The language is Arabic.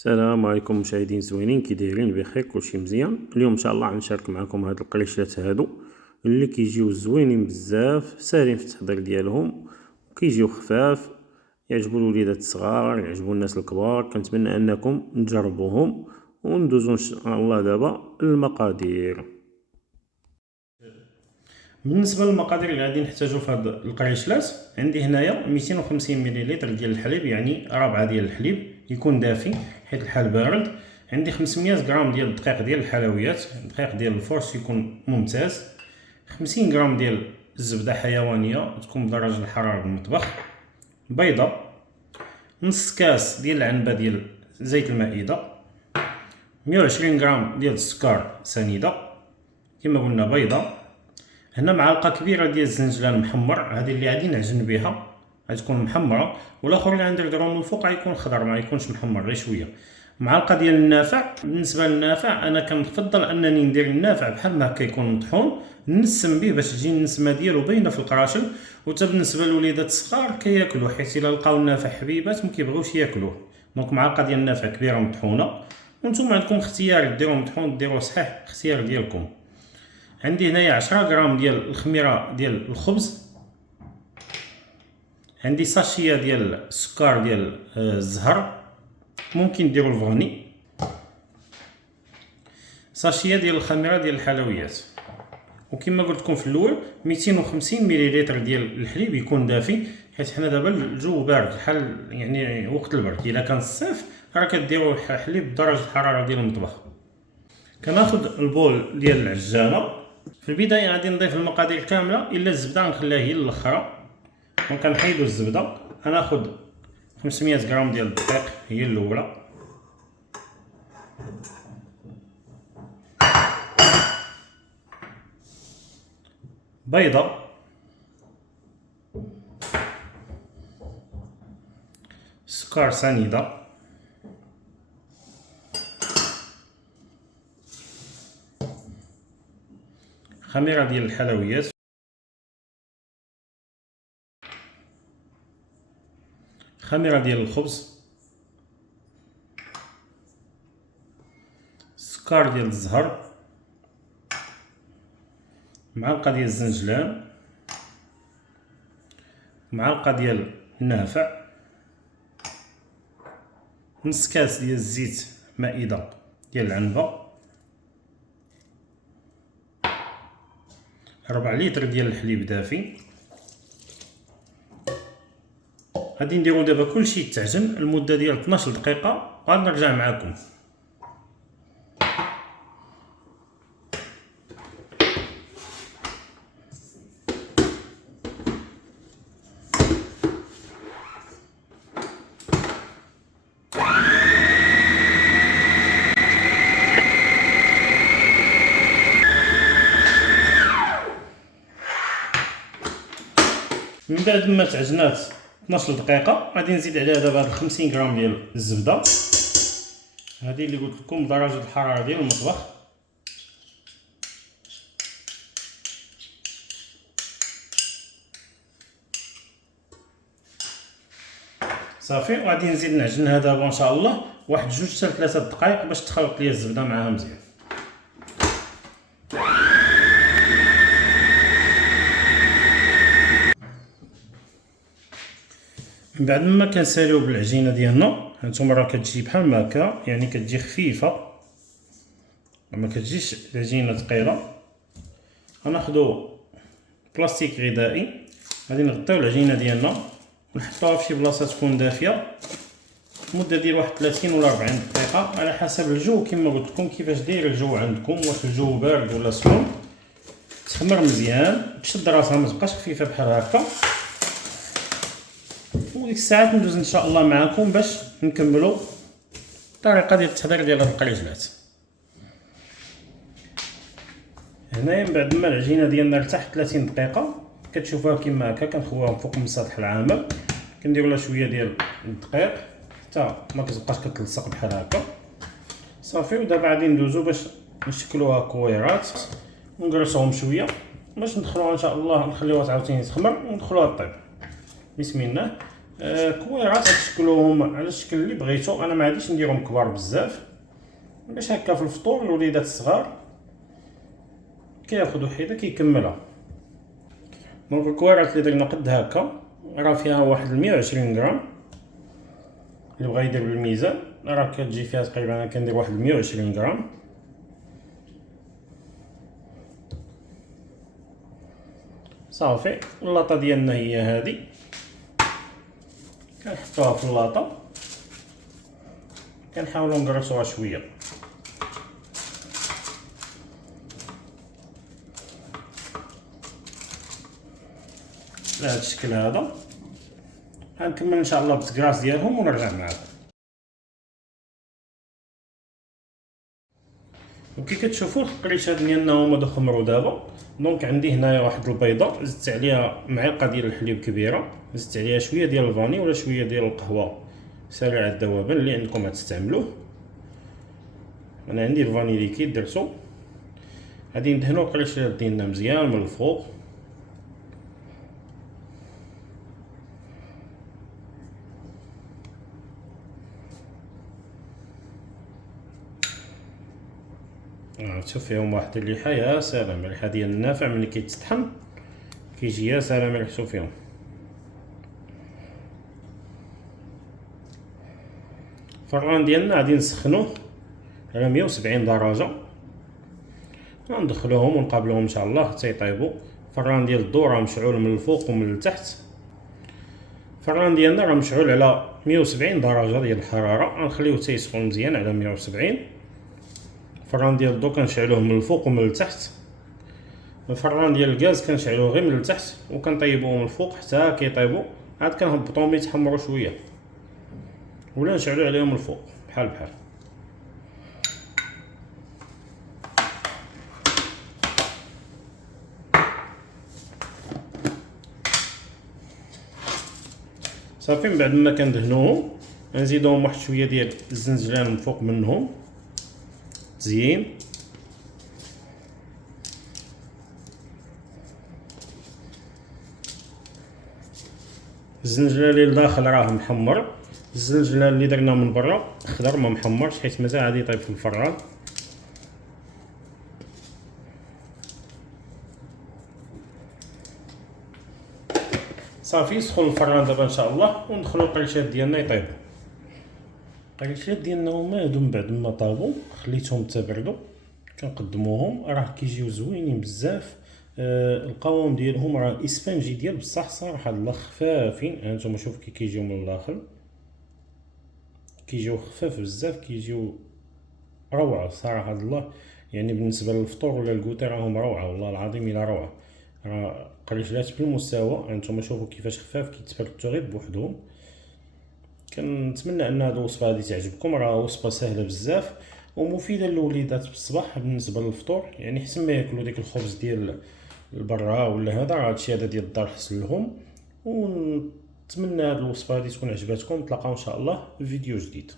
السلام عليكم مشاهدين زوينين، كي دايرين؟ بخير؟ كلشي مزيان. اليوم ان شاء الله غنشارك معكم هاد القريشلات هادو اللي كيجيو زوينين بزاف، ساهلين في التحضير ديالهم، كيجيو خفاف، يعجبوا الوليدات الصغار، يعجبوا الناس الكبار. كنتمنى انكم تجربوهم وندوزو ان شاء الله دابا المقادير. بالنسبه للمقادير اللي غادي نحتاجو في هاد القريشلات، عندي هنايا 250 مليلتر ديال الحليب، يعني ربعه ديال الحليب يكون دافي حيت الحال بارد. عندي 500 غرام ديال الدقيق ديال الحلويات، الدقيق ديال الفرش يكون ممتاز. 50 غرام ديال الزبده حيوانيه تكون بدرجه الحراره المطبخ. بيضه. نص كاس ديال العنبه ديال زيت المائده. 120 غرام ديال السكر سنيده كما قلنا. بيضه. هنا معلقه كبيره ديال الزنجلان محمر، هذه اللي غادي نعجن بها غتكون محمره، والاخر اللي غنديرو من الفوق غيكون خضر ما يكونش محمر غير شويه. معلقه ديال النافع. بالنسبه للنافع انا كنفضل انني ندير النافع بحال ما هكا يكون مطحون، نسم به باش تجي النسمه ديالو باينه في القراشل. وتا بالنسبه للوليدات الصغار كياكلوه، حيت الا لقاو النافع حبيبات ما كيبغيوش ياكلوه. دونك معلقه ديال النافع كبيره مطحونه، وانتم عندكم اختيار ديروا مطحون ديروا صحيح، اختيار ديالكم. عندي هنايا 10 غرام ديال الخميره ديال الخبز. عندي ساشيه ديال السكر ديال الزهر، ممكن ديروا الفاني. ساشيه ديال الخميره ديال الحلويات. وكما قلت لكم في الاول 250 مليلتر ديال الحليب يكون دافي، حيت حنا دابا الجو بارد بحال يعني وقت البرد. الا كان الصيف راه كديروا الحليب بدرجه الحراره ديال المطبخ. كناخذ البول ديال العجانه. في البدايه غادي نضيف المقادير كامله الا الزبده غنخليها هي الاخرى. دونك كنحيدو الزبده. غناخذ 500 غرام ديال الدقيق هي الاولى. بيضه. سكر سنيده. خميره ديال الحلويات. خميره ديال الخبز. سكر ديال الزهر. معلقه ديال الزنجلان. معلقه ديال النافع. نص كاس ديال الزيت مائده ديال العنبه. 4 لتر ديال الحليب دافي. غادي نديرو دابا كلشي يتعجن المده ديال 12 دقيقه وغادي نرجع معكم. من بعد ما تعجنات 12 دقيقه غادي نزيد عليها دابا 50 غرام ديال الزبده، هذه اللي قلت لكم بدرجه الحراره ديال المطبخ. صافي. وغادي نزيد نعجنها دابا ان شاء الله واحد 2 حتى 3 دقائق باش تخلط ليا الزبده معاها مزيان. من بعد ما كنساليو بالعجينه ديالنا، هانتوما راه كتجي بحال ما هكا، يعني كتجي خفيفه ما كتجيش العجينه ثقيله. غناخذوا بلاستيك غذائي، غادي نغطيو العجينه ديالنا ونحطوها في شي بلاصه تكون دافيه مده ديال واحد 30 ولا 40 دقيقه على حسب الجو. كما قلت لكم كيفاش داير الجو عندكم، واش الجو بارد ولا سخون. تخمر مزيان، تشد راسها ما تبقاش خفيفه بحال هكا. وديك الساعات ندوز ان شاء الله معكم باش نكملوا الطريقه ديال التحضير ديال هاد القريجلات. هنايا من بعد ما العجينه ديالنا ارتاحت 30 دقيقه كتشوفوها كما هكا، كنخويوها فوق من سطح العامل، كنديروا لها شويه ديال الدقيق حتى ما كتبقاش كتلصق بحال هكا. صافي. ودابا غادي ندوزو باش نشكلوها كويرات ونقرصوهم شويه باش ندخلوها ان شاء الله، نخليوها عاوتاني تخمر وندخلوها طيب. بسم الله. كويرات تشكلوهم على الشكل اللي بغيتو. انا ما غاديش نديرهم كبار بزاف باش هكا في الفطور الوليدات الصغار كياخذوا حيده كيكملها. دونك الكويرات اللي درنا قد هكا راه فيها واحد 120 غرام. اللي بغا يدير بالميزان راه كتجي فيها تقريبا انا كندير واحد 120 غرام. صافي اللاطه ديالنا هي هذه، كنحطوها في اللاطه كنحاولوا نقرصوها شويه. بهذا الشكل هذا غنكمل ان شاء الله بالتكراس ديالهم ونرجع معكم. وكي كتشوفوا القريشات ديالنا هما خمروا دابا. دونك عندي هنايا واحد البيضه زدت عليها معلقه ديال الحليب كبيره، زدت عليها شويه ديال الفاني ولا شويه ديال القهوه سريع الذوبان اللي عندكم غتستعملوه. انا عندي الفاني ليكيد درتو. غادي ندهنوا القريشات ديالنا مزيان من الفوق. شوف فيهم واحد الريحه يا سلام، الريحه ديال النافع ملي كيتطحن كيجي يا سلام ريحتو فيهم. الفران ديالنا غادي نسخنوه على 170 درجه، غندخلوهم ونقابلوهم ان شاء الله حتى يطيبوا. الفران ديال الضو راه مشعول من الفوق ومن التحت. الفران ديالنا راه مشعول على 170 درجه ديال الحراره، غنخليوه حتى يسخن مزيان على 170. الفران ديال الضو كنشعلوه من الفوق ومن التحت. الفران ديال الغاز كنشعلوه غير من التحت وكنطيبوه من الفوق حتى كيطيبوا، عاد كنهبطوهم يتحمروا شويه ولا نشعلو عليهم من الفوق بحال بحال. صافي من بعد ما كندهنوهم غنزيدوهم واحد شويه ديال الزنجلان من فوق منهم تزيين. الزنجلان اللي لداخل راه محمر، الزنجلان اللي درنا من برا خضر ما محمرش حيت مازال غادي يطيب في الفران. صافي يسخن الفران دابا ان شاء الله وندخلوا القريشات ديالنا يطيبوا. القريشات ديالنا هما هادو من بعد ما طابوا خليتهم تبردوا كنقدموهم راه كيجيو زوينين بزاف. القوام ديالهم راه اسفنجي ديال بصح صراحه الله خفافين. هانتوما شوف كي كيجيو من الداخل كيجيو خفاف بزاف، كيجيو روعه صراحه الله. يعني بالنسبه للفطور ولا الكوتي راهم روعه والله العظيم الا روعه. راه قريشات بالمستوى. هانتوما شوفوا كيفاش خفاف كيتبردوا غير بوحدهم. كنتمنى ان هذه الوصفه هذه تعجبكم. راه وصفه سهله بزاف ومفيده للوليدات بالصباح بالنسبه للفطور. يعني حسن ما ياكلوا ديك الخبز ديال البرا ولا هذا، راه هادشي هذا ديال الدار حسن لهم. ونتمنى هذه الوصفه هذه تكون عجبتكم. نتلاقاو ان شاء الله في فيديو جديد.